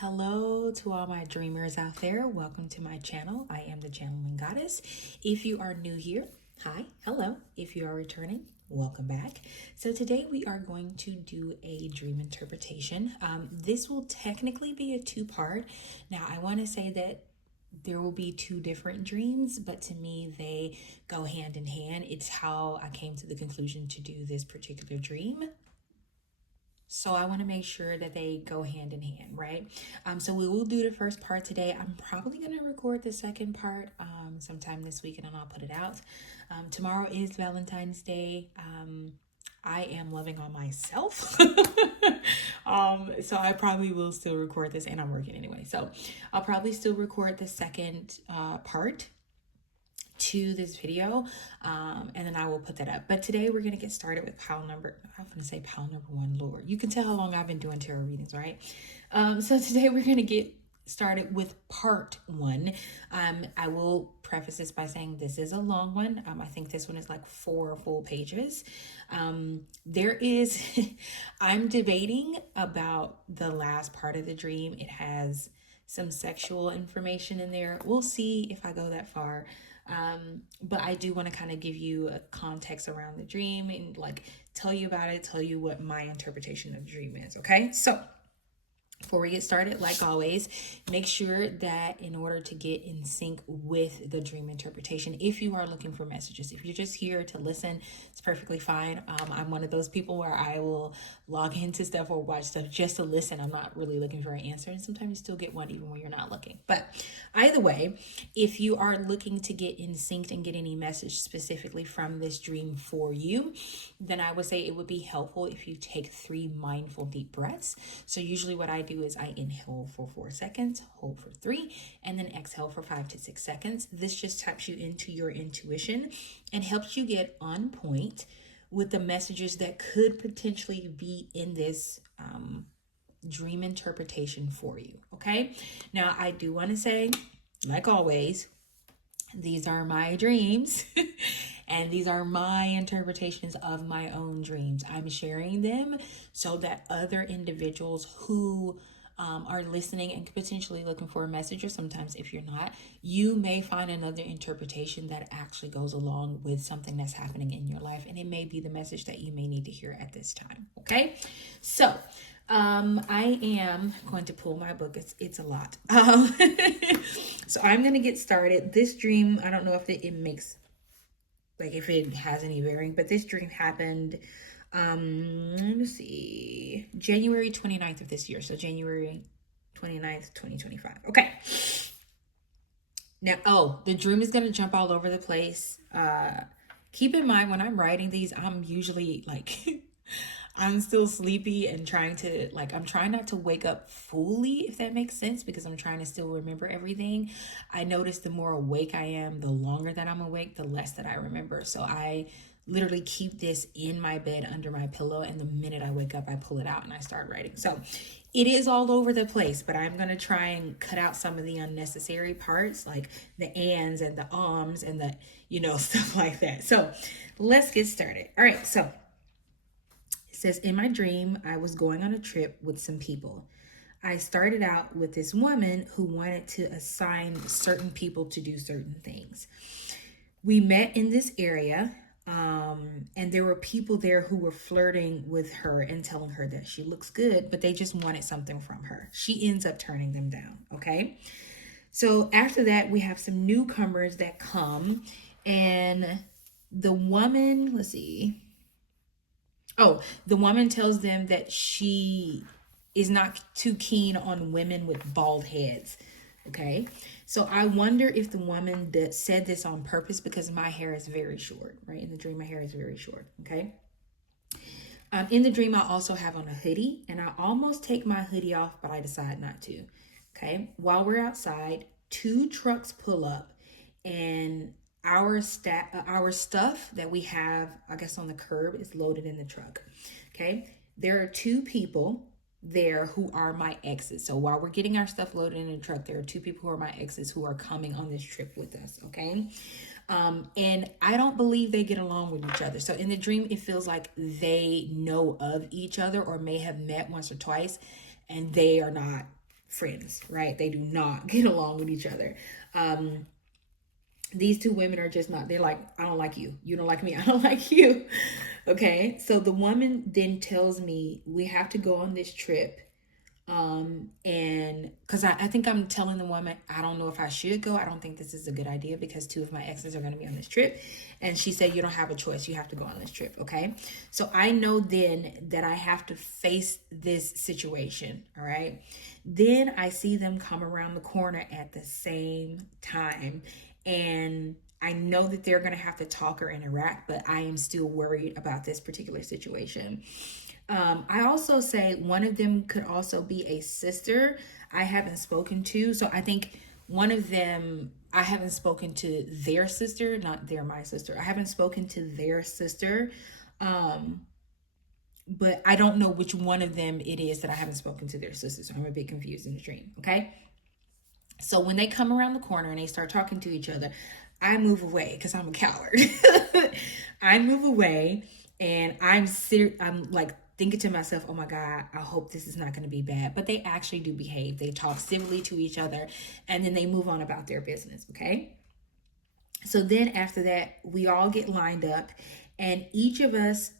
Hello to all my dreamers out there. Welcome to my channel. I am the Channeling Goddess. If you are new here, hi, hello. If you are returning, welcome back. So today we are going to do a dream interpretation. This will technically be a two-part. Now I want to say that there will be two different dreams, but to me they go hand in hand. It's how I came to the conclusion to do this particular dream. So I want to make sure that they go hand in hand, right? So we will do the first part today. I'm probably going to record the second part sometime this week, and then I'll put it out. Tomorrow is Valentine's Day. I am loving on myself. So I probably will still record this, and I'm working anyway. So I'll probably still record the second part to this video, and then I will put that up. But today we're going to get started with pile number one. Lord, you can tell how long I've been doing tarot readings, right? So today we're going to get started with part one. I will preface this by saying this is a long one. I think this one is like 4 full pages. I'm debating about the last part of the dream. It has some sexual information in there. We'll see if I go that far. But I do want to kind of give you a context around the dream and like tell you about it, tell you what my interpretation of the dream is. Okay. So before we get started, like always, make sure that in order to get in sync with the dream interpretation, if you are looking for messages, if you're just here to listen, it's perfectly fine. I'm one of those people where I will log into stuff or watch stuff just to listen. I'm not really looking for an answer, and sometimes you still get one even when you're not looking. But either way, if you are looking to get in sync and get any message specifically from this dream for you, then I would say it would be helpful if you take 3 mindful deep breaths. So usually what I do is I inhale for 4 seconds, hold for 3, and then exhale for 5 to 6 seconds. This just taps you into your intuition and helps you get on point with the messages that could potentially be in this dream interpretation for you. Okay. Now I do want to say, like always, these are my dreams and these are my interpretations of my own dreams. I'm sharing them so that other individuals who are listening and potentially looking for a message, or sometimes if you're not, you may find another interpretation that actually goes along with something that's happening in your life, and it may be the message that you may need to hear at this time. Okay, so I am going to pull my book. It's a lot. So I'm going to get started. This dream, I don't know if it makes, like, if it has any bearing, but this dream happened, let's see, January 29th of this year. So January 29th, 2025. Okay. Now, the dream is going to jump all over the place. Keep in mind, when I'm writing these, I'm usually like, I'm still sleepy and I'm trying not to wake up fully, if that makes sense, because I'm trying to still remember everything. I notice the more awake I am, the longer that I'm awake, the less that I remember. So I literally keep this in my bed under my pillow, and the minute I wake up, I pull it out and I start writing. So it is all over the place, but I'm going to try and cut out some of the unnecessary parts, like the ands and the ums and the, stuff like that. So let's get started. All right. So it says, in my dream, I was going on a trip with some people. I started out with this woman who wanted to assign certain people to do certain things. We met in this area, and there were people there who were flirting with her and telling her that she looks good, but they just wanted something from her. She ends up turning them down, okay? So after that, we have some newcomers that come, and the woman, the woman tells them that she is not too keen on women with bald heads. Okay. So I wonder if the woman that said this on purpose, because my hair is very short, right? In the dream, my hair is very short. Okay. In the dream, I also have on a hoodie, and I almost take my hoodie off, but I decide not to. Okay. While we're outside, 2 trucks pull up, and our stuff that we have, I guess, on the curb is loaded in the truck. Okay. There are 2 people there who are my exes. So while we're getting our stuff loaded in the truck, there are 2 people who are my exes who are coming on this trip with us. Okay. And I don't believe they get along with each other. So in the dream, it feels like they know of each other or may have met once or twice, and they are not friends, right? They do not get along with each other. These two women are just not, they're like, I don't like you. You don't like me. I don't like you. Okay. So the woman then tells me we have to go on this trip. And because I think I'm telling the woman, I don't know if I should go. I don't think this is a good idea because two of my exes are going to be on this trip. And she said, you don't have a choice. You have to go on this trip. Okay. So I know then that I have to face this situation. All right. Then I see them come around the corner at the same time. And I know that they're going to have to talk or interact, but I am still worried about this particular situation. I also say one of them could also be a sister I haven't spoken to. So I think one of them, I haven't spoken to their sister, not they're my sister. I haven't spoken to their sister. But I don't know which one of them it is that I haven't spoken to their sister. So I'm a bit confused in the dream. Okay. So when they come around the corner and they start talking to each other, I move away because I'm a coward. I move away and I'm like thinking to myself, oh my God, I hope this is not going to be bad. But they actually do behave. They talk civilly to each other and then they move on about their business. Okay. So then after that, we all get lined up and each of us,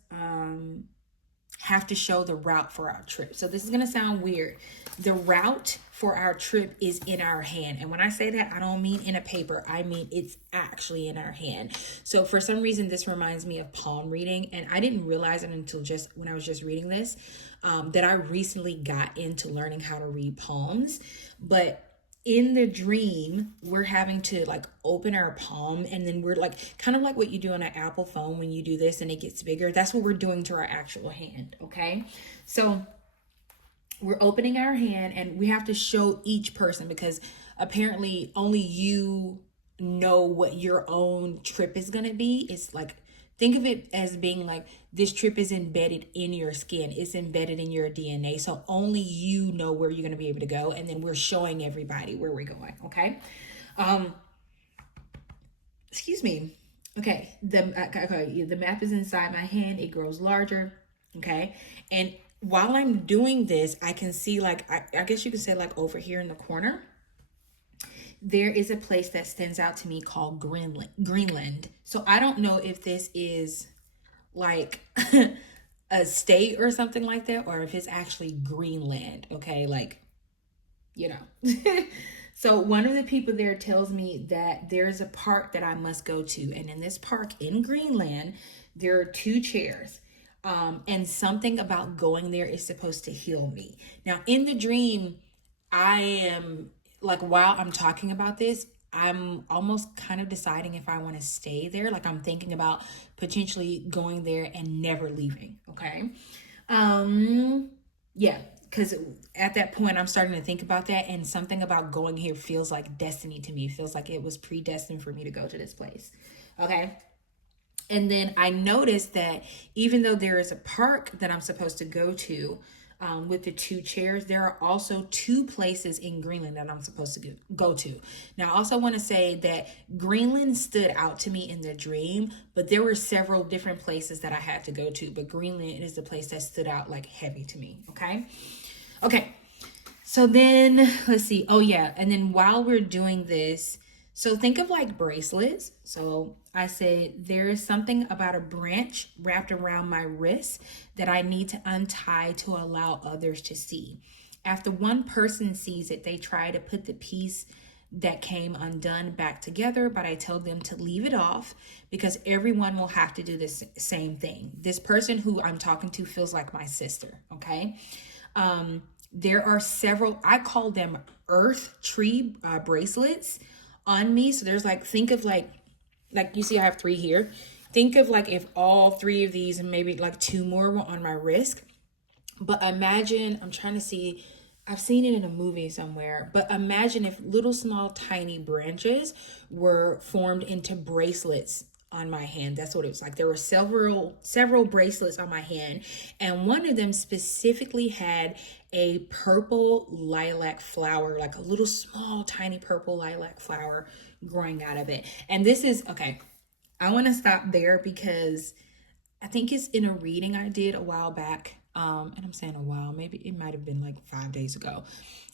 have to show the route for our trip. So this is going to sound weird. The route for our trip is in our hand. And when I say that, I don't mean in a paper. I mean, it's actually in our hand. So for some reason, this reminds me of palm reading. And I didn't realize it until just when I was just reading this, that I recently got into learning how to read palms. But in the dream, we're having to like open our palm and then we're like kind of like what you do on an Apple phone when you do this and it gets bigger. That's what we're doing to our actual hand. Okay. So we're opening our hand and we have to show each person because apparently only you know what your own trip is going to be. It's like, think of it as being like this trip is embedded in your skin. It's embedded in your DNA. So only you know where you're going to be able to go. And then we're showing everybody where we're going. Okay. Excuse me. Okay. The map is inside my hand. It grows larger. Okay. And while I'm doing this, I can see like, I guess you could say like over here in the corner, there is a place that stands out to me called Greenland. So I don't know if this is like a state or something like that, or if it's actually Greenland. Okay, like, you know. So one of the people there tells me that there's a park that I must go to. And in this park in Greenland, there are two chairs. And something about going there is supposed to heal me. Now, in the dream, I am like, while I'm talking about this, I'm almost kind of deciding if I want to stay there. Like I'm thinking about potentially going there and never leaving. Okay. Yeah. Because at that point, I'm starting to think about that. And something about going here feels like destiny to me. It feels like it was predestined for me to go to this place. Okay. And then I noticed that even though there is a park that I'm supposed to go to, with the two chairs, there are also two places in Greenland that I'm supposed to go to. Now, I also want to say that Greenland stood out to me in the dream, but there were several different places that I had to go to, but Greenland is the place that stood out like heavy to me. Okay. So then let's see. Oh yeah. And then while we're doing this, so think of like bracelets. So I said, there is something about a branch wrapped around my wrist that I need to untie to allow others to see. After one person sees it, they try to put the piece that came undone back together, but I tell them to leave it off because everyone will have to do this same thing. This person who I'm talking to feels like my sister. Okay. There are several, I call them earth tree bracelets on me. So there's like, think of like you see I have 3 here. Think of like if all 3 of these and maybe like 2 more were on my wrist. But imagine, I'm trying to see, I've seen it in a movie somewhere, but imagine if little small tiny branches were formed into bracelets on my hand. That's what it was like. There were several bracelets on my hand, and one of them specifically had a purple lilac flower, like a little small tiny purple lilac flower growing out of it. And this is okay. I want to stop there because I think it's in a reading I did a while back. And I'm saying a while, maybe it might have been like 5 days ago.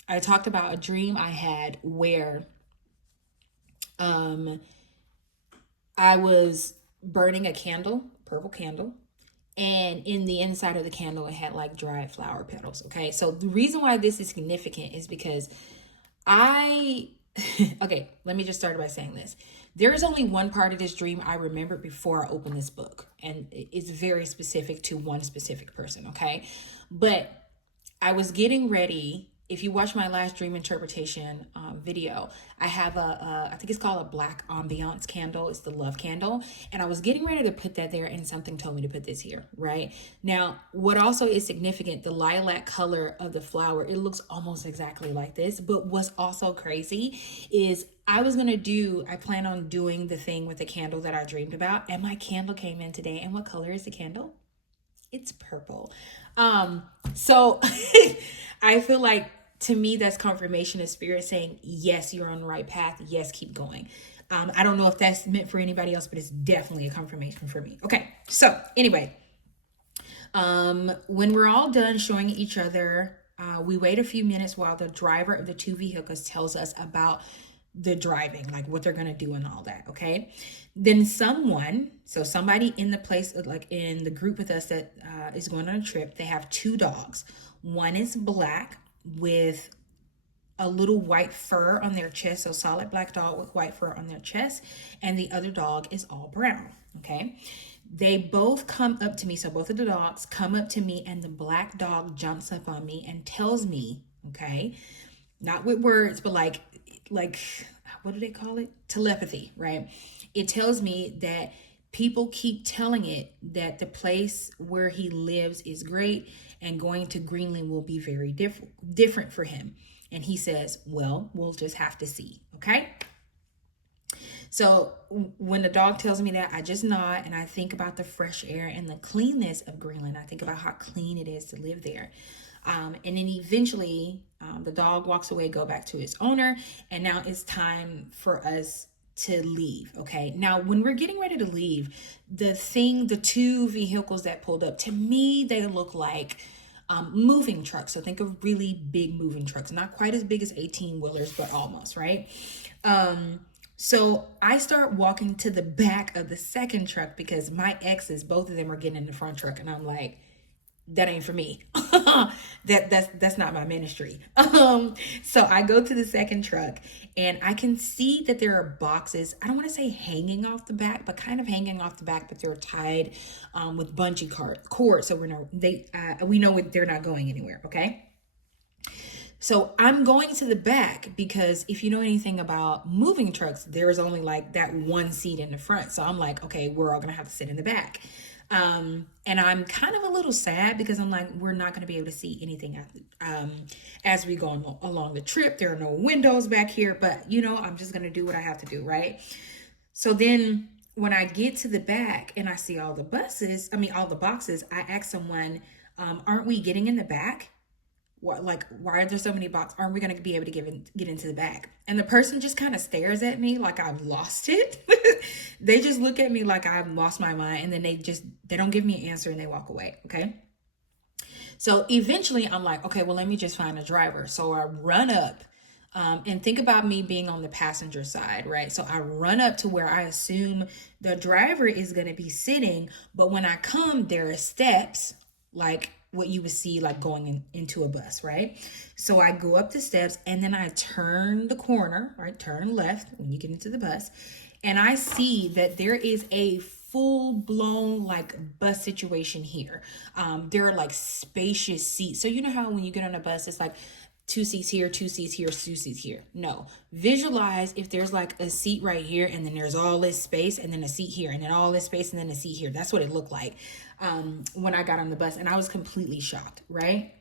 I talked about a dream I had where I was burning a candle, purple candle, and in the inside of the candle it had like dried flower petals. Okay, so the reason why this is significant is because I okay, let me just start by saying this. There is only one part of this dream I remembered before I opened this book, and it's very specific to one specific person. Okay, but I was getting ready. If you watch my last dream interpretation video, I have I think it's called a black ambiance candle. It's the love candle. And I was getting ready to put that there, and something told me to put this here, right? Now, what also is significant, the lilac color of the flower, it looks almost exactly like this. But what's also crazy is I plan on doing the thing with the candle that I dreamed about. And my candle came in today. And what color is the candle? It's purple. So I feel like, to me, that's confirmation of spirit saying, yes, you're on the right path. Yes, keep going. I don't know if that's meant for anybody else, but it's definitely a confirmation for me. Okay. So anyway, when we're all done showing each other, we wait a few minutes while the driver of the two vehicles tells us about the driving, like what they're going to do and all that. Okay. Then somebody in the place, like in the group with us that is going on a trip, they have two dogs. One is black with a little white fur on their chest. So solid black dog with white fur on their chest. And the other dog is all brown. Okay. They both come up to me. So both of the dogs come up to me, and the black dog jumps up on me and tells me, okay, not with words, but like what do they call it? Telepathy, right? It tells me that people keep telling it that the place where he lives is great, and going to Greenland will be very different for him. And he says, well, we'll just have to see. Okay. So when the dog tells me that, I just nod and I think about the fresh air and the cleanness of Greenland. I think about how clean it is to live there. And then eventually the dog walks away, go back to its owner. And now it's time for us to leave. Okay. Now, when we're getting ready to leave, the two vehicles that pulled up, to me, they look like moving trucks. So think of really big moving trucks, not quite as big as 18-wheelers, but almost, right? So I start walking to the back of the second truck because my exes, both of them are getting in the front truck. And I'm like, that ain't for me. That's not my ministry. So I go to the second truck, and I can see that there are boxes. I don't want to say hanging off the back, but kind of hanging off the back, but they're tied with bungee cord. So we know they're not going anywhere. Okay. So I'm going to the back because if you know anything about moving trucks, there is only like that one seat in the front. So I'm like, okay, we're all going to have to sit in the back. And I'm kind of a little sad because I'm like, we're not going to be able to see anything as we go along the trip. There are no windows back here, but I'm just going to do what I have to do. Right. So then when I get to the back and I see all the boxes, I ask someone, aren't we getting in the back? Why are there so many boxes? Aren't we going to be able to get into the back? And the person just kind of stares at me like I've lost it. They just look at me like I've lost my mind. And then they don't give me an answer and they walk away. Okay. So eventually I'm like, okay, well, let me just find a driver. So I run up and think about me being on the passenger side, right? So I run up to where I assume the driver is going to be sitting. But when I come, there are steps like what you would see like going into a bus, right? So I go up the steps and then I turn the corner, right? Turn left when you get into the bus. And I see that there is a full-blown like bus situation here. There are like spacious seats. So you know how when you get on a bus, it's like 2 seats here, 2 seats here, 2 seats here. No, visualize if there's like a seat right here and then there's all this space and then a seat here and then all this space and then a seat here. That's what it looked like when I got on the bus, and I was completely shocked, right?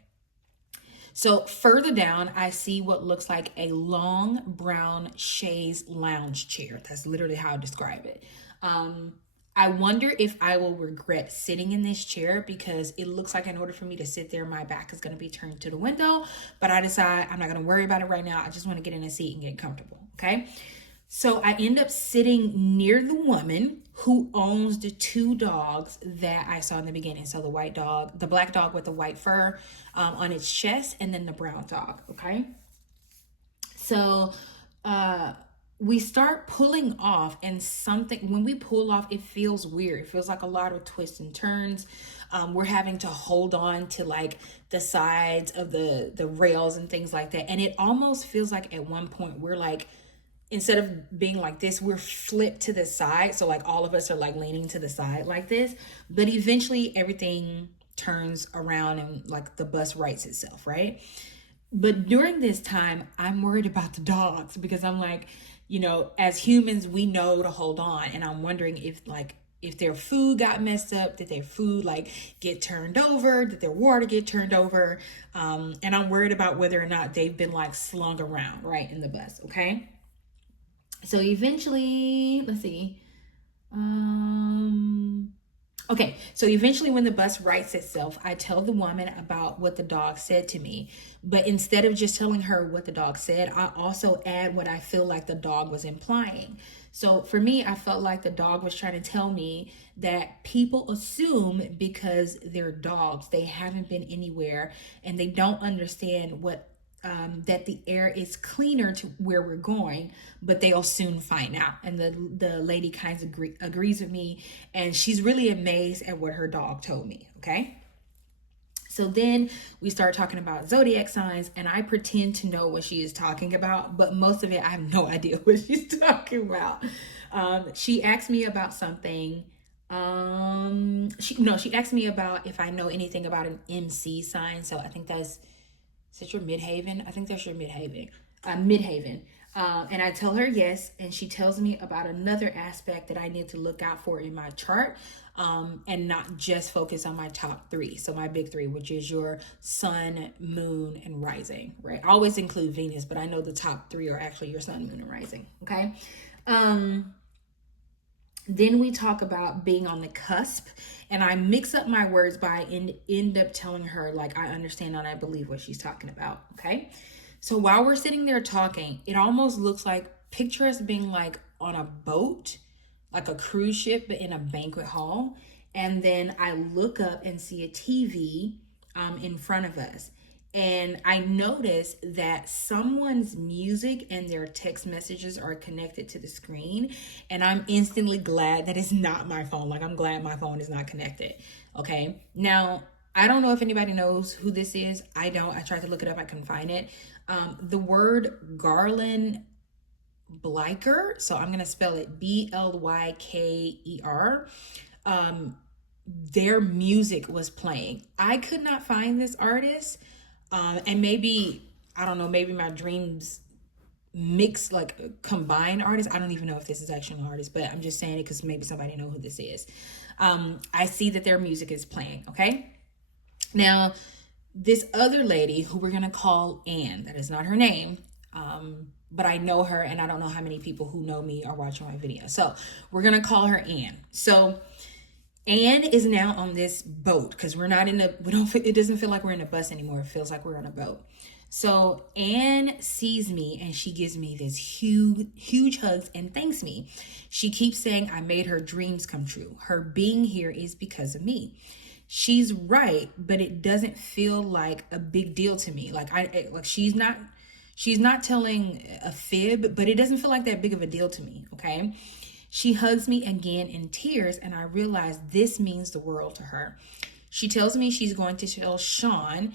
So further down, I see what looks like a long brown chaise lounge chair. That's literally how I describe it. I wonder if I will regret sitting in this chair because it looks like in order for me to sit there, my back is going to be turned to the window. But I decide I'm not going to worry about it right now. I just want to get in a seat and get comfortable. Okay. So I end up sitting near the woman who owns the two dogs that I saw in the beginning. So the white dog, the black dog with the white fur on its chest, and then the brown dog. Okay. So we start pulling off, and something, when we pull off, it feels weird. It feels like a lot of twists and turns. We're having to hold on to like the sides of the rails and things like that. And it almost feels like at one point we're like, instead of being like this, we're flipped to the side. So like all of us are like leaning to the side like this. But eventually everything turns around and like the bus rights itself, right? But during this time, I'm worried about the dogs because I'm like, you know, as humans, we know to hold on. And I'm wondering if their food got messed up, did their food like get turned over? Did their water get turned over? And I'm worried about whether or not they've been like slung around, right, in the bus, okay? So eventually, let's see. Okay, so eventually when the bus rights itself, I tell the woman about what the dog said to me. But instead of just telling her what the dog said, I also add what I feel like the dog was implying. So for me, I felt like the dog was trying to tell me that people assume because they're dogs, they haven't been anywhere and they don't understand what that the air is cleaner to where we're going, but they'll soon find out. And the lady kind of agrees with me, and she's really amazed at what her dog told me. Okay. So then we start talking about zodiac signs, and I pretend to know what she is talking about, but most of it I have no idea what she's talking about. She asked me about something. She asked me about if I know anything about an MC sign. So I think that's, is it your midhaven? I think that's your midhaven. Midhaven. And I tell her yes, and she tells me about another aspect that I need to look out for in my chart, and not just focus on my top three. So my big three, which is your sun, moon, and rising, right? I always include Venus, but I know the top three are actually your sun, moon, and rising, okay? Then we talk about being on the cusp, and I mix up my words by end up telling her like I understand and I believe what she's talking about. Okay, so while we're sitting there talking, it almost looks like, picture us being like on a boat, like a cruise ship, but in a banquet hall. And then I look up and see a TV in front of us. And I notice that someone's music and their text messages are connected to the screen. And I'm instantly glad that it's not my phone. Like, I'm glad my phone is not connected. Okay. Now, I don't know if anybody knows who this is. I don't. I tried to look it up. I couldn't find it. The word Garland Blyker. So I'm going to spell it Blyker. Their music was playing. I could not find this artist. And maybe, I don't know, maybe my dreams mix, like combine artists. I don't even know if this is actually an artist, but I'm just saying it because maybe somebody know who this is. I see that their music is playing, okay? Now, this other lady who we're going to call Anne, that is not her name, but I know her, and I don't know how many people who know me are watching my video. So we're going to call her Anne. So Anne is now on this boat because we're not in a, it doesn't feel like we're in a bus anymore. It feels like we're on a boat. So Anne sees me and she gives me this huge hugs and thanks me. She keeps saying I made her dreams come true. Her being here is because of me. She's right, but it doesn't feel like a big deal to me. Like she's not telling a fib, but it doesn't feel like that big of a deal to me. Okay. She hugs me again in tears, and I realize this means the world to her. She tells me she's going to tell Sean,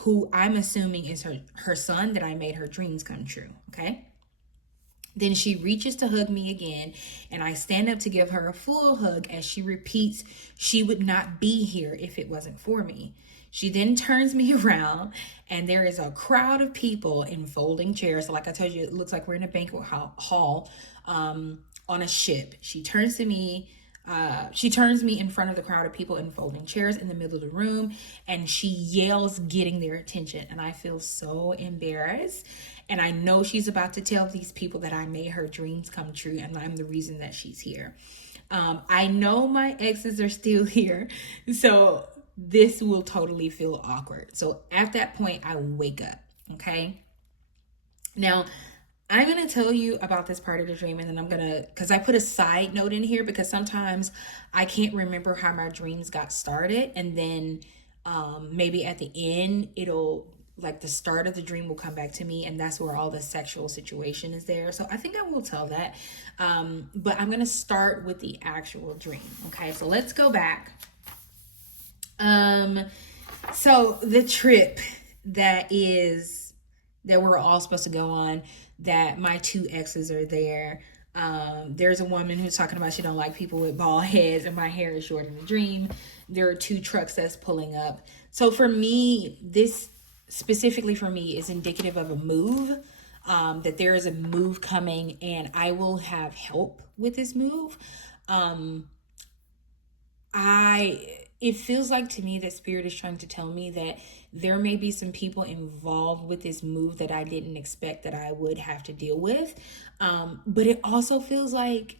who I'm assuming is her son, that I made her dreams come true, okay? Then she reaches to hug me again, and I stand up to give her a full hug as she repeats she would not be here if it wasn't for me. She then turns me around, and there is a crowd of people in folding chairs. So like I told you, it looks like we're in a banquet hall. On a ship. She turns me in front of the crowd of people in folding chairs in the middle of the room, and she yells, getting their attention. And I feel so embarrassed. And I know she's about to tell these people that I made her dreams come true, and I'm the reason that she's here. I know my exes are still here, so this will totally feel awkward. So at that point, I wake up, okay? Now, I'm going to tell you about this part of the dream, and then I'm going to, because I put a side note in here because sometimes I can't remember how my dreams got started. And then maybe at the end, it'll, like the start of the dream will come back to me, and that's where all the sexual situation is there. So I think I will tell that. But I'm going to start with the actual dream. Okay, so let's go back. So the trip that is that we're all supposed to go on, that my two exes are there. There's a woman who's talking about she don't like people with bald heads and my hair is short in the dream. There are two trucks that's pulling up. So for me, this specifically for me is indicative of a move. That there is a move coming and I will have help with this move. It feels like to me that spirit is trying to tell me that there may be some people involved with this move that I didn't expect that I would have to deal with. But it also feels like,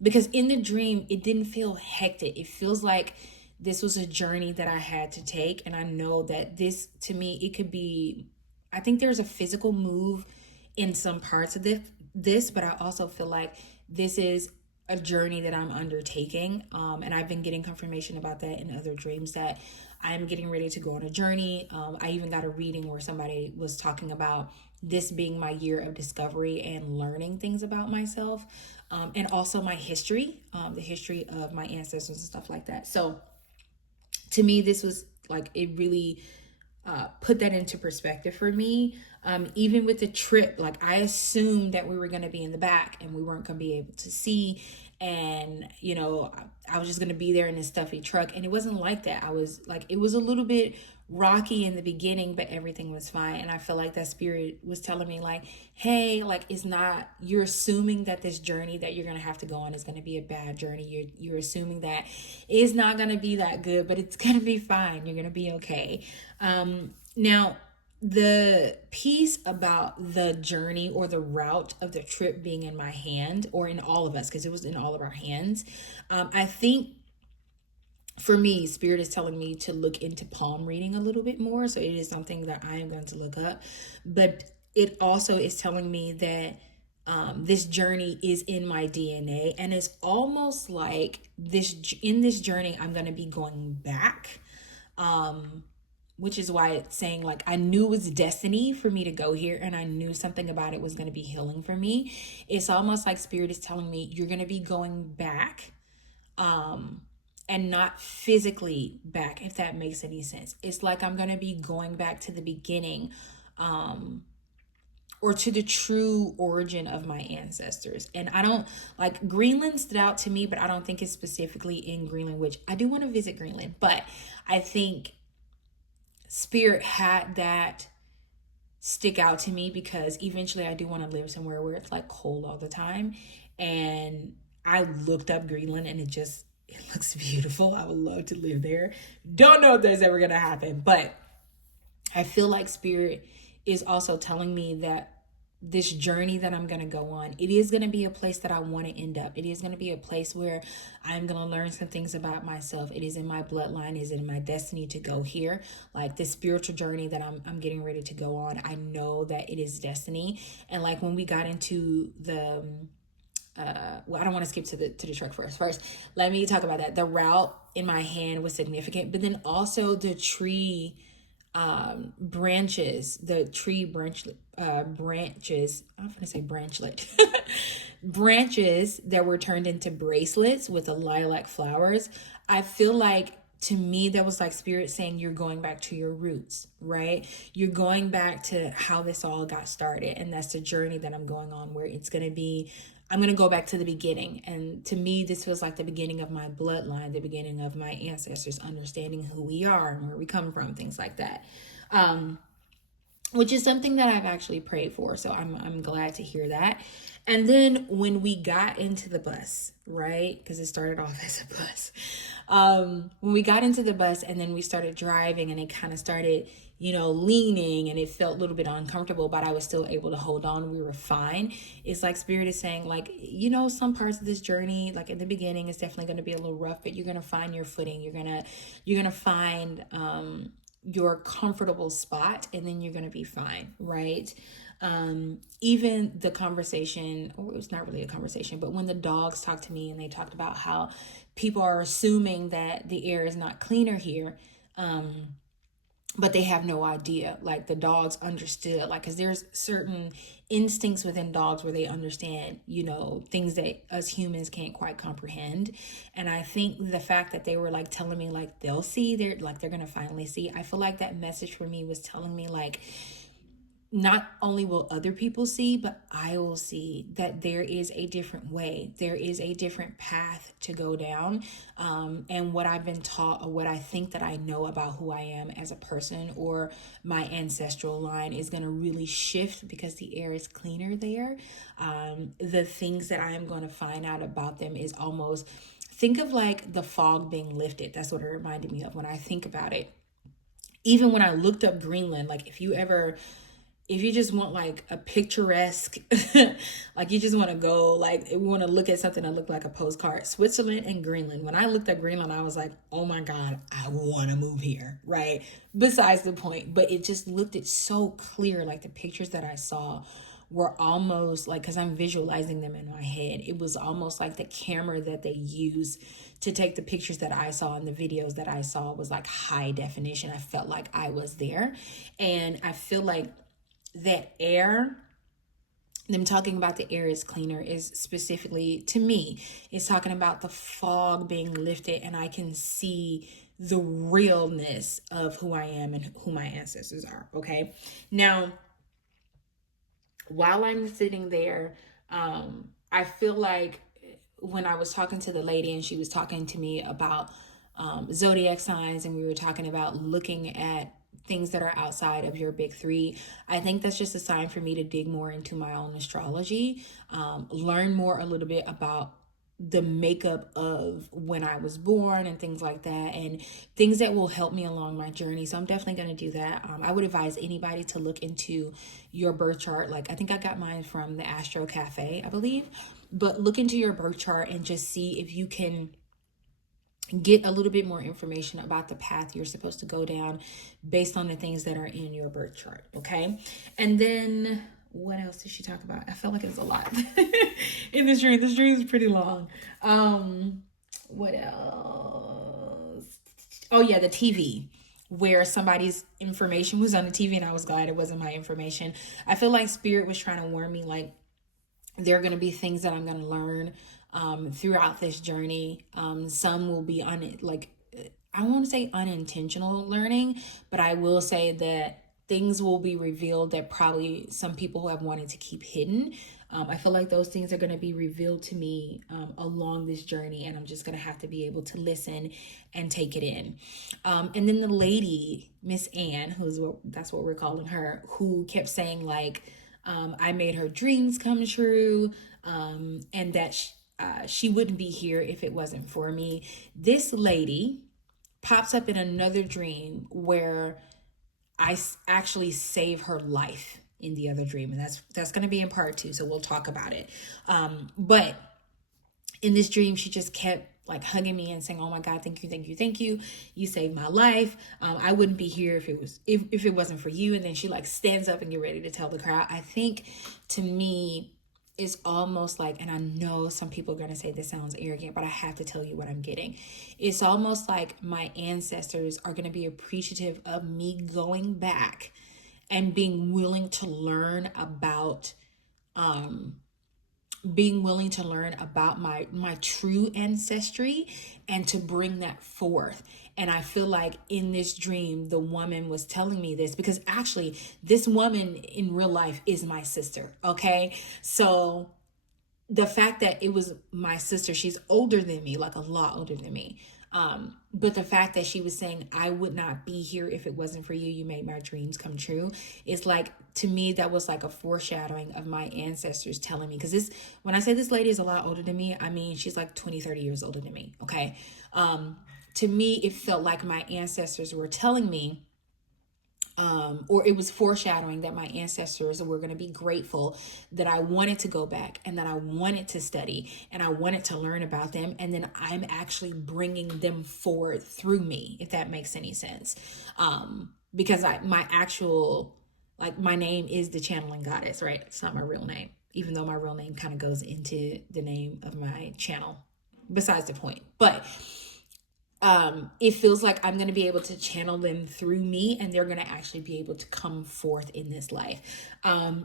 because in the dream it didn't feel hectic, it feels like this was a journey that I had to take. And I know that this, to me, it could be, I think there's a physical move in some parts of this, but I also feel like this is a journey that I'm undertaking. And I've been getting confirmation about that in other dreams, that I'm getting ready to go on a journey. I even got a reading where somebody was talking about this being my year of discovery and learning things about myself, and also my history, the history of my ancestors and stuff like that. So to me, this was like, it really put that into perspective for me. Even with the trip, like I assumed that we were going to be in the back and we weren't going to be able to see. And, you know, I was just going to be there in this stuffy truck. And it wasn't like that. I was like, it was a little bit rocky in the beginning, but everything was fine. And I feel like that spirit was telling me like, hey, like, it's not, you're assuming that this journey that you're going to have to go on is going to be a bad journey. You're assuming that it's not going to be that good, but it's going to be fine. You're going to be okay. Now, the piece about the journey or the route of the trip being in my hand, or in all of us, because it was in all of our hands, I think for me, spirit is telling me to look into palm reading a little bit more. So it is something that I am going to look up. But it also is telling me that this journey is in my DNA, and it's almost like in this journey I'm going to be going back, which is why it's saying like I knew it was destiny for me to go here, and I knew something about it was going to be healing for me. It's almost like spirit is telling me you're going to be going back, and not physically back, if that makes any sense. It's like I'm going to be going back to the beginning, or to the true origin of my ancestors. And I don't, like, Greenland stood out to me, but I don't think it's specifically in Greenland, which I do want to visit Greenland. But I think spirit had that stick out to me because eventually I do want to live somewhere where it's like cold all the time. And I looked up Greenland and it looks beautiful. I would love to live there. Don't know if that's ever going to happen, but I feel like spirit is also telling me that this journey that I'm going to go on, it is going to be a place that I want to end up. It is going to be a place where I'm going to learn some things about myself. It is in my bloodline. It is in my destiny to go here. Like this spiritual journey that I'm getting ready to go on, I know that it is destiny. And like when we got into the well, I don't want to skip to the truck first. First, let me talk about that. The route in my hand was significant, but then also the tree branches, branches, I'm going to say branchlet, branches that were turned into bracelets with the lilac flowers. I feel like to me, that was like spirit saying you're going back to your roots, right? You're going back to how this all got started. And that's the journey that I'm going on, where it's going to be, I'm going to go back to the beginning. And to me, this was like the beginning of my bloodline, the beginning of my ancestors, understanding who we are and where we come from, things like that. Which is something that I've actually prayed for. So I'm glad to hear that. And then when we got into the bus, right? Because it started off as a bus. When we got into the bus and then we started driving and it kind of started, leaning, and it felt a little bit uncomfortable, but I was still able to hold on. We were fine. It's like spirit is saying like, some parts of this journey, like in the beginning, it's definitely going to be a little rough, but you're going to find your footing. You're going to find, your comfortable spot, and then you're going to be fine, right? Even the conversation, or it's not really a conversation, but when the dogs talked to me and they talked about how people are assuming that the air is not cleaner here, but they have no idea. Like the dogs understood, like, because there's certain instincts within dogs where they understand, you know, things that us humans can't quite comprehend. And I think the fact that they were like telling me like they'll see, they're gonna finally see, I feel like that message for me was telling me like, not only will other people see, but I will see that there is a different way. There is a different path to go down. And what I've been taught, or what I think that I know about who I am as a person or my ancestral line, is going to really shift because the air is cleaner there. The things that I am going to find out about them is almost, think of like the fog being lifted. That's what it reminded me of when I think about it. Even when I looked up Greenland, like if you just want like a picturesque, like you just want to go, like we want to look at something that looked like a postcard, Switzerland and Greenland. When I looked at Greenland, I was like, oh my God, I want to move here, right? Besides the point, but it just looked it so clear. Like the pictures that I saw were almost like, because I'm visualizing them in my head, it was almost like the camera that they use to take the pictures that I saw and the videos that I saw was like high definition. I felt like I was there. And I feel like that air, them talking about the air is cleaner, is specifically to me, is talking about the fog being lifted, and I can see the realness of who I am and who my ancestors are. Okay. Now, while I'm sitting there, I feel like when I was talking to the lady and she was talking to me about zodiac signs, and we were talking about looking at things that are outside of your big three, I think that's just a sign for me to dig more into my own astrology, learn more a little bit about the makeup of when I was born and things like that, and things that will help me along my journey. So I'm definitely going to do that. I would advise anybody to look into your birth chart. Like I think I got mine from the Astro Cafe, I believe, but look into your birth chart and just see if you can get a little bit more information about the path you're supposed to go down based on the things that are in your birth chart. Okay. And then what else did she talk about? I felt like it was a lot in this dream. This dream is pretty long. What else? Oh yeah, the TV, where somebody's information was on the TV and I was glad it wasn't my information. I feel like spirit was trying to warn me, like there are going to be things that I'm going to learn throughout this journey. Some will be I won't say unintentional learning, but I will say that things will be revealed that probably some people who have wanted to keep hidden. I feel like those things are going to be revealed to me along this journey, and I'm just going to have to be able to listen and take it in. And then the lady, Miss Ann, that's what we're calling her, who kept saying like, I made her dreams come true, and that she wouldn't be here if it wasn't for me. This lady pops up in another dream where I actually save her life in the other dream, and that's going to be in part 2, so we'll talk about it. But in this dream, she just kept like hugging me and saying, oh my God, thank you, thank you, thank you. You saved my life. I wouldn't be here if it wasn't for you. And then she like stands up and get ready to tell the crowd. I think to me, it's almost like, and I know some people are going to say this sounds arrogant, but I have to tell you what I'm getting. It's almost like my ancestors are going to be appreciative of me going back and being willing to learn about my true ancestry and to bring that forth. And I feel like in this dream, the woman was telling me this because actually this woman in real life is my sister. Okay. So the fact that it was my sister, she's older than me, like a lot older than me. But the fact that she was saying, I would not be here if it wasn't for you. You made my dreams come true. It's like, to me, that was like a foreshadowing of my ancestors telling me, because when I say this lady is a lot older than me, I mean, she's like 20, 30 years older than me. Okay. To me, it felt like my ancestors were telling me, or it was foreshadowing that my ancestors were going to be grateful that I wanted to go back and that I wanted to study and I wanted to learn about them. And then I'm actually bringing them forward through me, if that makes any sense. Because my actual, like, my name is the channeling goddess, right? It's not my real name, even though my real name kind of goes into the name of my channel, besides the point. But it feels like I'm going to be able to channel them through me, and they're going to actually be able to come forth in this life.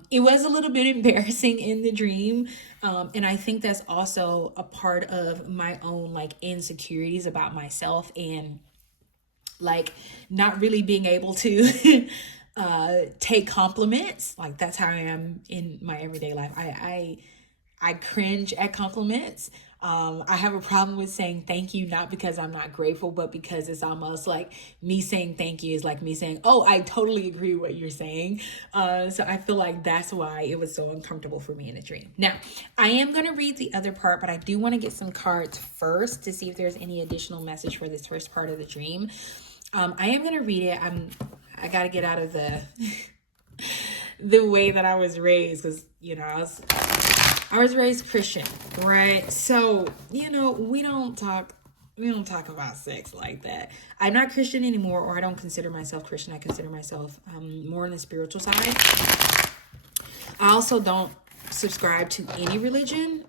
It was a little bit embarrassing in the dream. And I think that's also a part of my own like insecurities about myself, and like not really being able to take compliments. Like, that's how I am in my everyday life. I cringe at compliments. I have a problem with saying thank you, not because I'm not grateful, but because it's almost like me saying thank you is like me saying, oh, I totally agree with what you're saying. So I feel like that's why it was so uncomfortable for me in the dream. Now, I am going to read the other part, but I do want to get some cards first to see if there's any additional message for this first part of the dream. I am going to read it. I got to get out of the way that I was raised, because, you know, I was raised Christian, right? So, you know, we don't talk about sex like that. I'm not Christian anymore, or I don't consider myself Christian. I consider myself more on the spiritual side. I also don't subscribe to any religion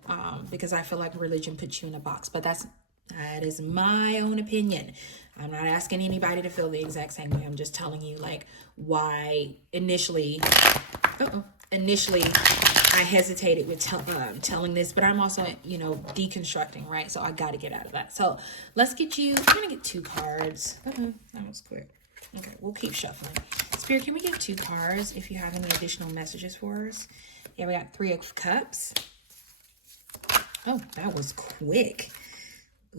because I feel like religion puts you in a box, but that is my own opinion. I'm not asking anybody to feel the exact same way. I'm just telling you like why initially I hesitated with telling this, but I'm also, you know, deconstructing, right? So I got to get out of that. So let's get you, I'm going to get 2 cards. That was quick. Okay, we'll keep shuffling. Spirit, can we get 2 cards if you have any additional messages for us? Yeah, we got 3 of Cups. Oh, that was quick.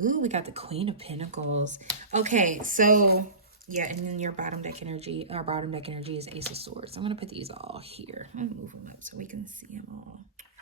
Ooh, we got the Queen of Pentacles. Okay, so yeah, and then your bottom deck energy, our bottom deck energy is Ace of Swords. I'm going to put these all here. I'm going to move them up so we can see them all.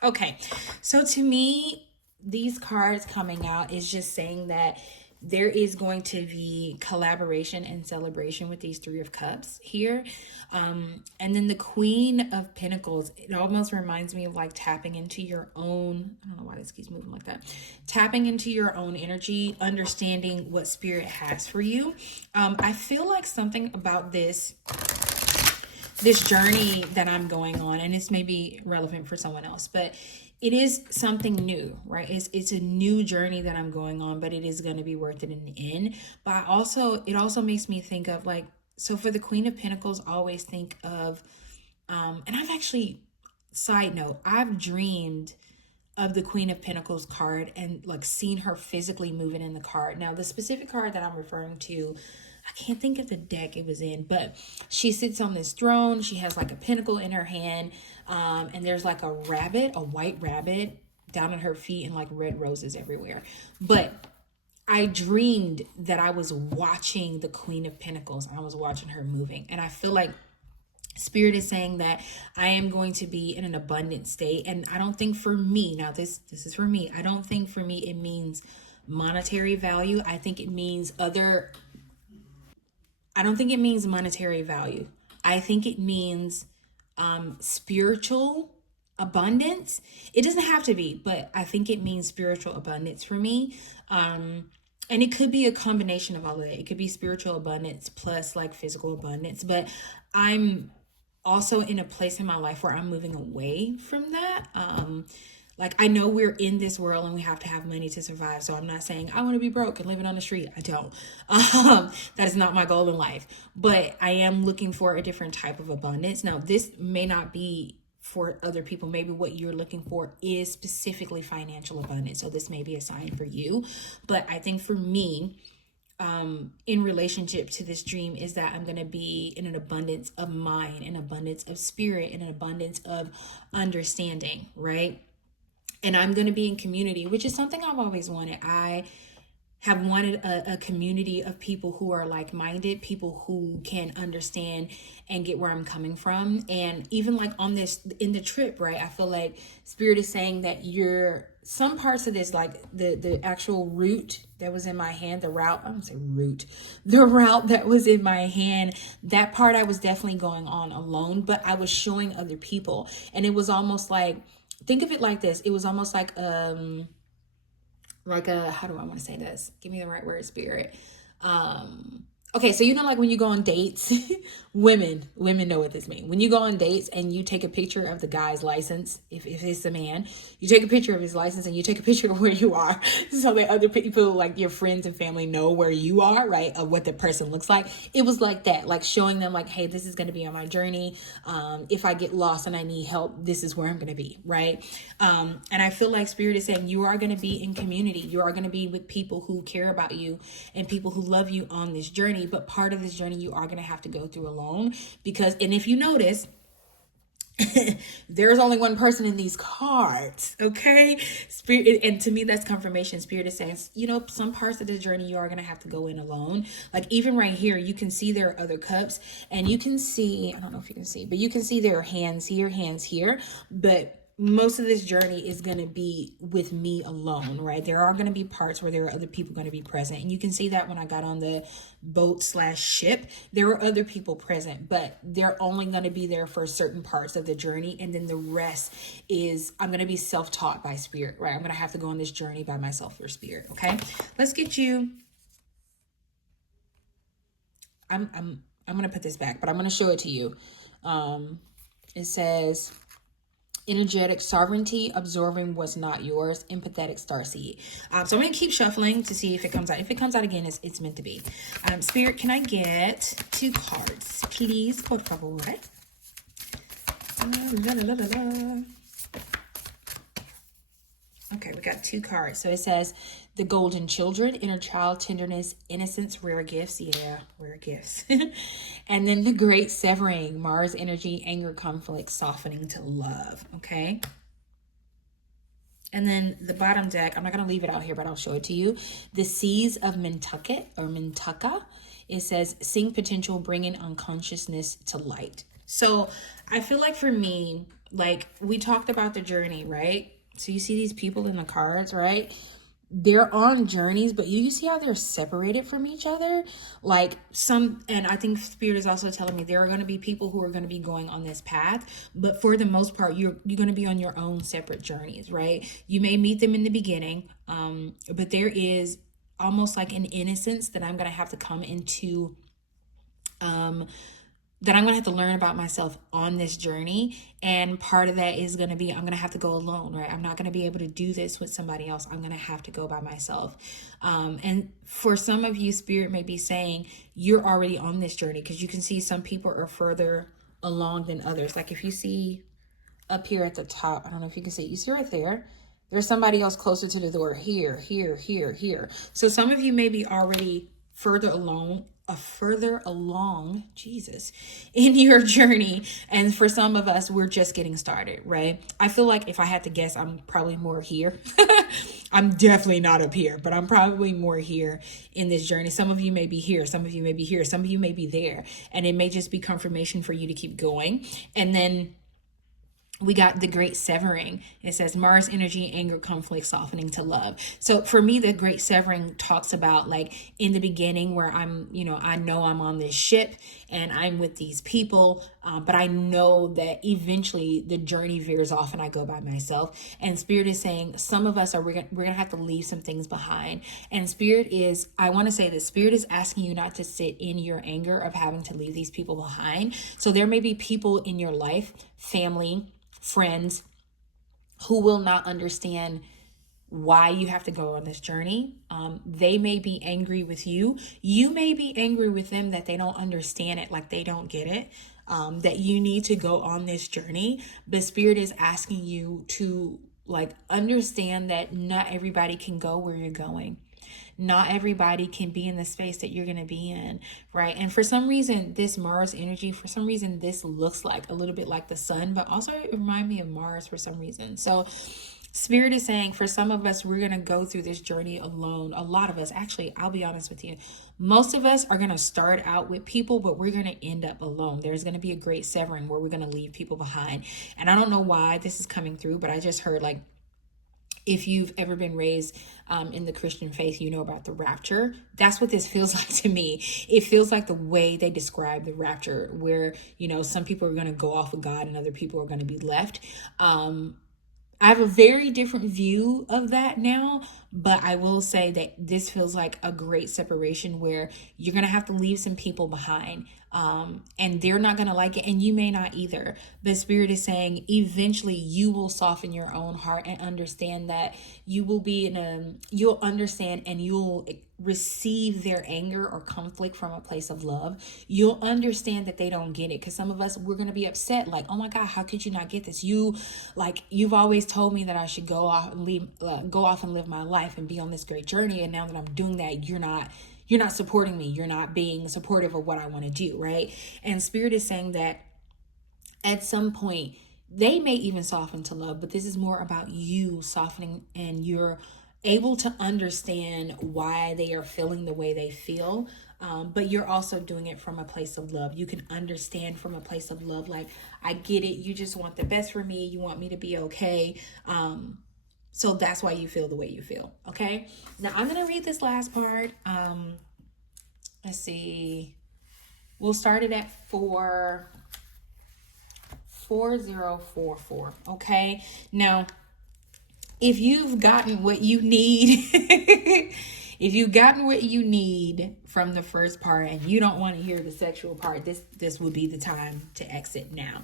Okay, so to me, these cards coming out is just saying that there is going to be collaboration and celebration with these 3 of Cups here. And then the Queen of Pentacles, it almost reminds me of like tapping into your own, I don't know why this keeps moving like that, tapping into your own energy, understanding what Spirit has for you. I feel like something about this journey that I'm going on, and this may be relevant for someone else, but it is something new, right? It's a new journey that I'm going on, but it is going to be worth it in the end. But it also makes me think of like, so for the Queen of Pentacles, always think of, and I've actually, side note, I've dreamed of the Queen of Pentacles card and like seen her physically moving in the card. Now, the specific card that I'm referring to, I can't think of the deck it was in, but she sits on this throne. She has like a pentacle in her hand. And there's like a white rabbit down at her feet, and like red roses everywhere. But I dreamed that I was watching the Queen of Pentacles. I was watching her moving. And I feel like Spirit is saying that I am going to be in an abundant state. And I don't think for me, now this is for me, I don't think for me it means monetary value. I think it means I don't think it means monetary value. I think it means spiritual abundance. It doesn't have to be, but I think it means spiritual abundance for me. And it could be a combination of all of that. It could be spiritual abundance plus like physical abundance, but I'm also in a place in my life where I'm moving away from that. Like, I know we're in this world and we have to have money to survive. So I'm not saying I want to be broke and living on the street. I don't. That is not my goal in life. But I am looking for a different type of abundance. Now, this may not be for other people. Maybe what you're looking for is specifically financial abundance. So this may be a sign for you. But I think for me, in relationship to this dream, is that I'm going to be in an abundance of mind, an abundance of spirit, and an abundance of understanding, right? And I'm going to be in community, which is something I've always wanted. I have wanted a community of people who are like-minded, people who can understand and get where I'm coming from. And even like on this, in the trip, right, I feel like Spirit is saying that you're, some parts of this, like the actual route that was in my hand, the route, I'm gonna say route, the route that was in my hand, that part I was definitely going on alone, but I was showing other people. And it was almost like, think of it like this, it was almost like a, how do I want to say this? Give me the right word, Spirit. Okay, so you know, like when you go on dates, women know what this means. When you go on dates and you take a picture of the guy's license, if it's a man, you take a picture of his license and you take a picture of where you are, so that other people, like your friends and family, know where you are, right? Of what the person looks like. It was like that, like showing them, like, hey, this is going to be on my journey. If I get lost and I need help, this is where I'm going to be, right? And I feel like Spirit is saying you are going to be in community. You are going to be with people who care about you and people who love you on this journey. But part of this journey you are going to have to go through alone, because, and if you notice, there's only one person in these cards, okay? Spirit, and to me that's confirmation. Spirit is saying, you know, some parts of the journey you are going to have to go in alone. Like even right here, you can see there are other cups, and you can see, I don't know if you can see, but you can see there are hands here, but most of this journey is going to be with me alone, right? There are going to be parts where there are other people going to be present. And you can see that when I got on the boat/ship, there were other people present, but they're only going to be there for certain parts of the journey. And then the rest is, I'm going to be self-taught by Spirit, right? I'm going to have to go on this journey by myself for Spirit. Okay. Let's get you. I'm going to put this back, but I'm going to show it to you. It says, energetic sovereignty, absorbing what's not yours, empathetic starseed. So I'm going to keep shuffling to see if it comes out. If it comes out again, it's meant to be. Spirit, can I get 2 cards, please? Por favor. Okay, we got 2 cards. So it says the golden children, inner child, tenderness, innocence, rare gifts. Yeah, rare gifts. And then the great severing, Mars energy, anger, conflict, softening to love. Okay. And then the bottom deck, I'm not going to leave it out here, but I'll show it to you. The seas of Mintucket or Mintucka. It says seeing potential, bringing unconsciousness to light. So I feel like for me, like we talked about the journey, right? So you see these people in the cards, right? They're on journeys, but you see how they're separated from each other? Like some, and I think Spirit is also telling me there are going to be people who are going to be going on this path, but for the most part, you're going to be on your own separate journeys, right? You may meet them in the beginning, but there is almost like an innocence that I'm going to have to come into, that I'm going to have to learn about myself on this journey. And part of that is going to be, I'm going to have to go alone, right? I'm not going to be able to do this with somebody else. I'm going to have to go by myself. And for some of you, Spirit may be saying you're already on this journey, because you can see some people are further along than others. Like if you see up here at the top, I don't know if you can see, you see right there, there's somebody else closer to the door here. So some of you may be already further along, Jesus, in your journey. And for some of us, we're just getting started, right? I feel like if I had to guess, I'm probably more here. I'm definitely not up here, but I'm probably more here in this journey. Some of you may be here, some of you may be here, some of you may be there, and it may just be confirmation for you to keep going. And then we got the great severing. It says Mars energy, anger, conflict, softening to love. So for me, the great severing talks about like in the beginning where I'm, I know I'm on this ship and I'm with these people, but I know that eventually the journey veers off and I go by myself. And Spirit is saying some of us we're gonna have to leave some things behind. And Spirit is, I want to say that Spirit is asking you not to sit in your anger of having to leave these people behind. So there may be people in your life, family, friends, who will not understand why you have to go on this journey. They may be angry with you. You may be angry with them that they don't understand it, like they don't get it, that you need to go on this journey. But Spirit is asking you to like understand that not everybody can go where you're going. Not everybody can be in the space that you're going to be in, right? And for some reason, this Mars energy, for some reason, this looks like a little bit like the sun, but also it reminds me of Mars for some reason. So Spirit is saying for some of us, we're going to go through this journey alone. A lot of us, actually, I'll be honest with you, most of us are going to start out with people, but we're going to end up alone. There's going to be a great severing where we're going to leave people behind. And I don't know why this is coming through, but I just heard like, if you've ever been raised in the Christian faith, you know about the rapture. That's what this feels like to me. It feels like the way they describe the rapture, where, you know, some people are going to go off with God and other people are going to be left. I have a very different view of that now, but I will say that this feels like a great separation where you're going to have to leave some people behind, and they're not going to like it, and you may not either. But Spirit is saying eventually you will soften your own heart and understand that you will be you'll understand and you'll receive their anger or conflict from a place of love. You'll understand that they don't get it, because some of us, we're going to be upset like, oh my God, how could you not get this? You've always told me that I should go off and live my life and be on this great journey, and now that I'm doing that, you're not supporting me. You're not being supportive of what I want to do, right? And Spirit is saying that at some point they may even soften to love, but this is more about you softening, and you're able to understand why they are feeling the way they feel. But you're also doing it from a place of love. You can understand from a place of love, like, I get it. You just want the best for me. You want me to be okay. So that's why you feel the way you feel. Okay. Now I'm going to read this last part. Let's see. We'll start it at 4044. Okay. Now, if you've gotten what you need, if you've gotten what you need from the first part and you don't want to hear the sexual part, this would be the time to exit now.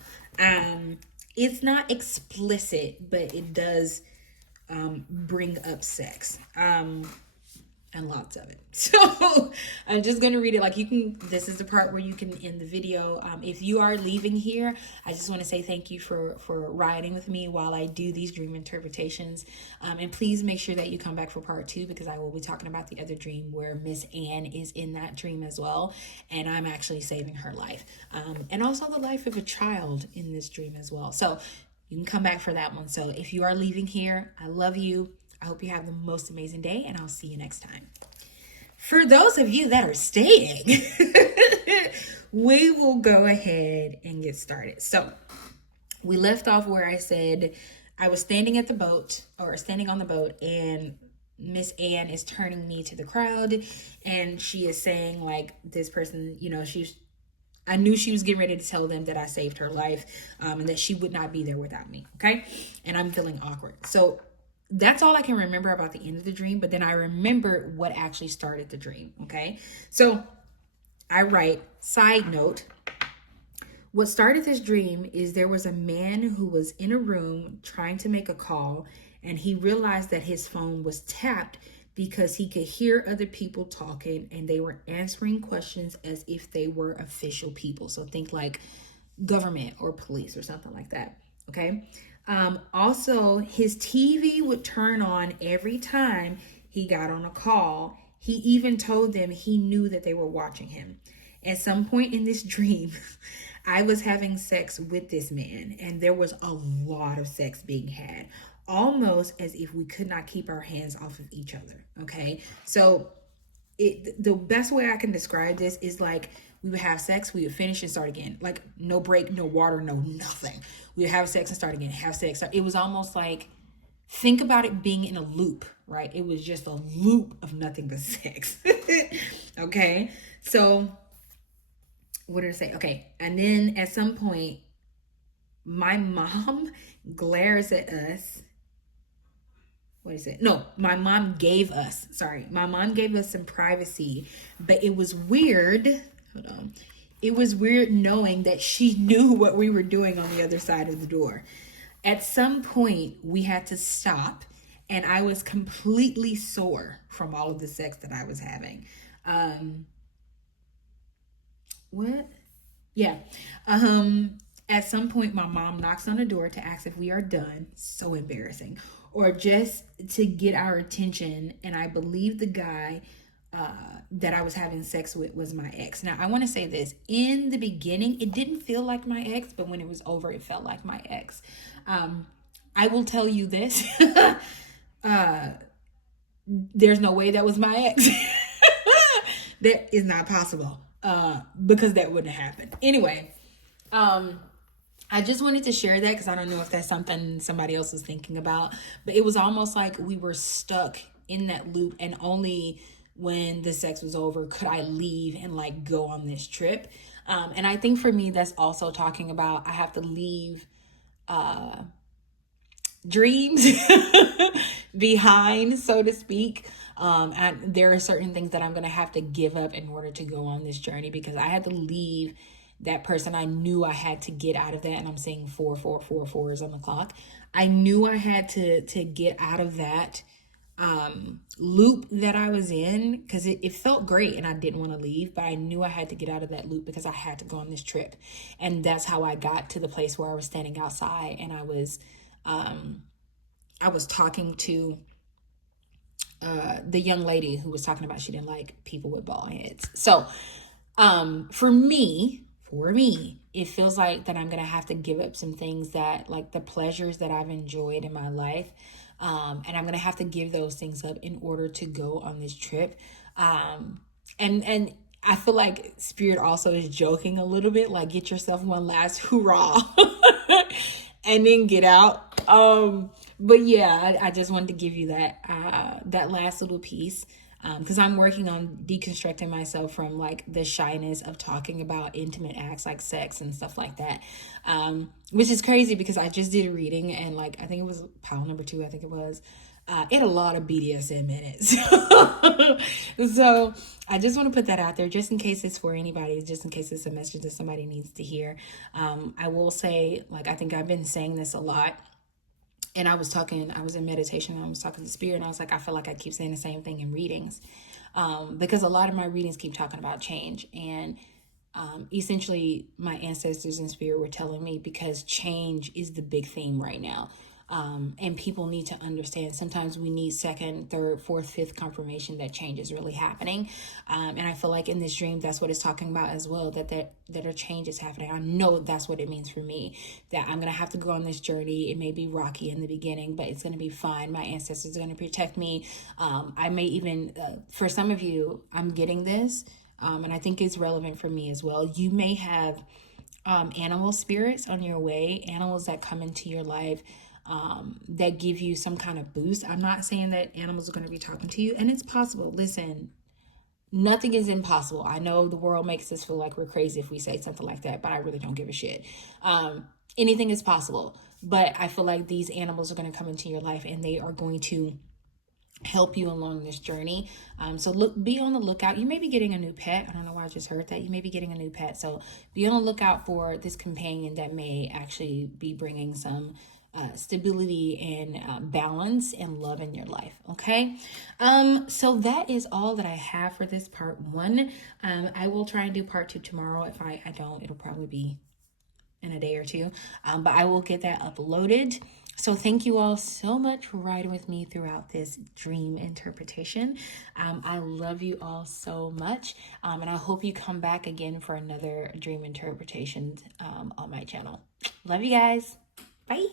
It's not explicit, but it does bring up sex. And lots of it. So I'm just going to read it. Like, this is the part where you can end the video. If you are leaving here, I just want to say thank you for riding with me while I do these dream interpretations. And please make sure that you come back for part 2, because I will be talking about the other dream where Miss Anne is in that dream as well. And I'm actually saving her life. And also the life of a child in this dream as well. So you can come back for that one. So if you are leaving here, I love you. I hope you have the most amazing day, and I'll see you next time. For those of you that are staying, we will go ahead and get started. So we left off where I said I was standing on the boat, and Miss Anne is turning me to the crowd, and she is saying, like, this person, you know, I knew she was getting ready to tell them that I saved her life, and that she would not be there without me. Okay. And I'm feeling awkward. So that's all I can remember about the end of the dream. But then I remembered what actually started the dream. Okay. So I write, side note, what started this dream is there was a man who was in a room trying to make a call, and he realized that his phone was tapped because he could hear other people talking, and they were answering questions as if they were official people. So think like government or police or something like that. Okay. Also, his TV would turn on every time he got on a call. He even told them he knew that they were watching him. At some point in this dream, I was having sex with this man, and there was a lot of sex being had, almost as if we could not keep our hands off of each other. Okay. So the best way I can describe this is like, we would have sex, we would finish and start again. Like, no break, no water, no nothing. We would have sex and start again, have sex. It was almost like, think about it being in a loop, right? It was just a loop of nothing but sex. Okay. So what did I say? Okay. And then at some point, my mom glares at us. What is it? No, my mom gave us some privacy, but it was weird. Hold on. It was weird knowing that she knew what we were doing on the other side of the door. At some point, we had to stop, and I was completely sore from all of the sex that I was having. What? Yeah. At some point, my mom knocks on the door to ask if we are done. So embarrassing. Or just to get our attention. And I believe the guy that I was having sex with was my ex. Now, I want to say this. In the beginning, it didn't feel like my ex, but when it was over, it felt like my ex. I will tell you this. There's no way that was my ex. That is not possible. Because that wouldn't have happened. Anyway, I just wanted to share that because I don't know if that's something somebody else is thinking about. But it was almost like we were stuck in that loop, and only when the sex was over could I leave and like go on this trip. And I think for me, that's also talking about I have to leave dreams behind, so to speak. And there are certain things that I'm going to have to give up in order to go on this journey, because I had to leave that person. I knew I had to get out of that. And I'm saying 4 on the clock. I knew I had to get out of that loop that I was in, because it felt great and I didn't want to leave, but I knew I had to get out of that loop because I had to go on this trip. And that's how I got to the place where I was standing outside and I was talking to the young lady who was talking about she didn't like people with bald heads. So for me, it feels like that I'm going to have to give up some things that, like the pleasures that I've enjoyed in my life. And I'm going to have to give those things up in order to go on this trip. And I feel like Spirit also is joking a little bit, like get yourself one last hoorah and then get out. But yeah, I just wanted to give you that last little piece. Because I'm working on deconstructing myself from like the shyness of talking about intimate acts like sex and stuff like that. Which is crazy because I just did a reading and like, I think it was pile number 2, I think it was. It had a lot of BDSM in it. So I just want to put that out there just in case it's for anybody, just in case it's a message that somebody needs to hear. I will say, like, I think I've been saying this a lot. And I was in meditation and I was talking to Spirit and I was like, I feel like I keep saying the same thing in readings. Because a lot of my readings keep talking about change. And essentially my ancestors in Spirit were telling me, because change is the big theme right now. And people need to understand sometimes we need second, third, fourth, fifth confirmation that change is really happening. And I feel like in this dream, that's what it's talking about as well, that a change is happening. I know that's what it means for me, that I'm going to have to go on this journey. It may be rocky in the beginning, but it's going to be fine. My ancestors are going to protect me. I may even, for some of you, I'm getting this, and I think it's relevant for me as well. You may have animal spirits on your way, animals that come into your life that give you some kind of boost. I'm not saying that animals are going to be talking to you, and it's possible. Listen, nothing is impossible. I know the world makes us feel like we're crazy if we say something like that, but I really don't give a shit. Anything is possible, but I feel like these animals are going to come into your life and they are going to help you along this journey. So be on the lookout. You may be getting a new pet. I don't know why I just heard that. You may be getting a new pet. So be on the lookout for this companion that may actually be bringing some stability and balance and love in your life. Okay. So that is all that I have for this part 1. I will try and do part 2 tomorrow. If I don't, it'll probably be in a day or 2. But I will get that uploaded. So thank you all so much for riding with me throughout this dream interpretation. I love you all so much. And I hope you come back again for another dream interpretation on my channel. Love you guys. Bye.